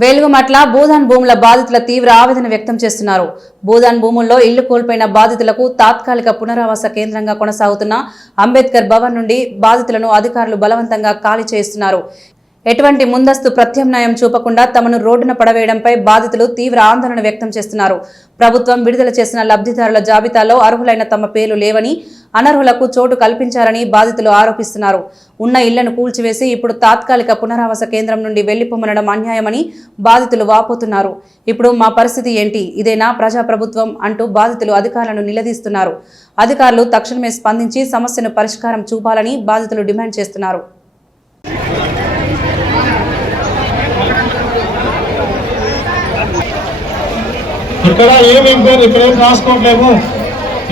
వేలుగుమట్ల భూదాన్ భూముల బాధితుల తీవ్ర ఆవేదన వ్యక్తం చేస్తున్నారు. భూదాన్ భూముల్లో ఇళ్లు కోల్పోయిన బాధితులకు తాత్కాలిక పునరావాస కేంద్రంగా కొనసాగుతున్న అంబేద్కర్ భవన్ నుండి బాధితులను అధికారులు బలవంతంగా ఖాళీ చేస్తున్నారు. ఎటువంటి ముందస్తు ప్రత్యామ్నాయం చూపకుండా తమను రోడ్డున పడవేయడంపై బాధితులు తీవ్ర ఆందోళన వ్యక్తం చేస్తున్నారు. ప్రభుత్వం విడుదల చేసిన లబ్ధిదారుల జాబితాలో అర్హులైన తమ పేర్లు లేవని, అనర్హులకు చోటు కల్పించారని బాధితులు ఆరోపిస్తున్నారు. ఉన్న ఇళ్లను కూల్చివేసి ఇప్పుడు తాత్కాలిక పునరావాస కేంద్రం నుండి వెళ్లిపోమనడం అన్యాయమని బాధితులు వాపోతున్నారు. ఇప్పుడు మా పరిస్థితి ఏంటి? ఇదేనా ప్రజాప్రభుత్వం అంటూ బాధితులు అధికారులను నిలదీస్తున్నారు. అధికారులు తక్షణమే స్పందించి సమస్యను పరిష్కారం చూపాలని బాధితులు డిమాండ్ చేస్తున్నారు.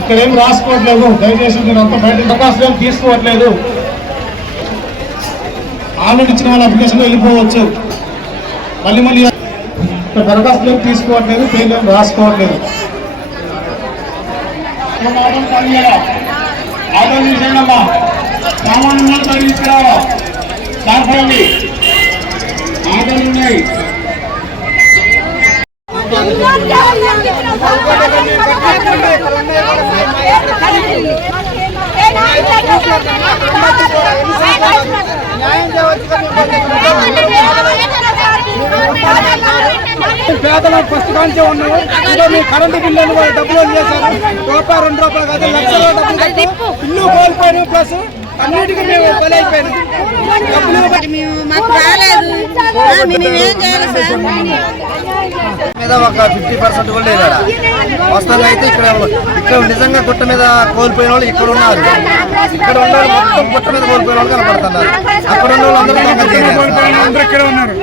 ఇక్కడేం రాసుకోవట్లేదు. దయచేసి మీరు అంత బయట దరఖాస్తులు తీసుకోవట్లేదు. ఆల్రెడీ ఇచ్చిన వాళ్ళ అప్లికేషన్ వెళ్ళిపోవచ్చు. మళ్ళీ దరఖాస్తులు తీసుకోవట్లేదు, పేర్లు రాసుకోవట్లేదు. ఆటోలు ఉన్నాయి. పేదలు ఫస్ట్ కాంచే ఉన్నాము. ఇంకా మీ కరెంటు బిల్లు డబ్బులు చేశారు. రూపాయి 2 రూపాయలు కాదు, లక్షల డబ్బులు ఇల్లు కోల్పోయాను. ప్లస్ అన్నిటికీ మేము బలైపోయాను. మీద ఒక 50% కూడా లేదు. వాస్తవంగా అయితే ఇక్కడ నిజంగా గుట్ట మీద కోల్పోయిన వాళ్ళు ఇక్కడ ఉన్నారు. ఇక్కడ ఉన్న మొత్తం గుట్ట మీద కోల్పోయిన వాళ్ళు కనపడుతున్నారు. అక్కడ ఉన్న వాళ్ళు అందరూ ఇక్కడ ఉన్నారు.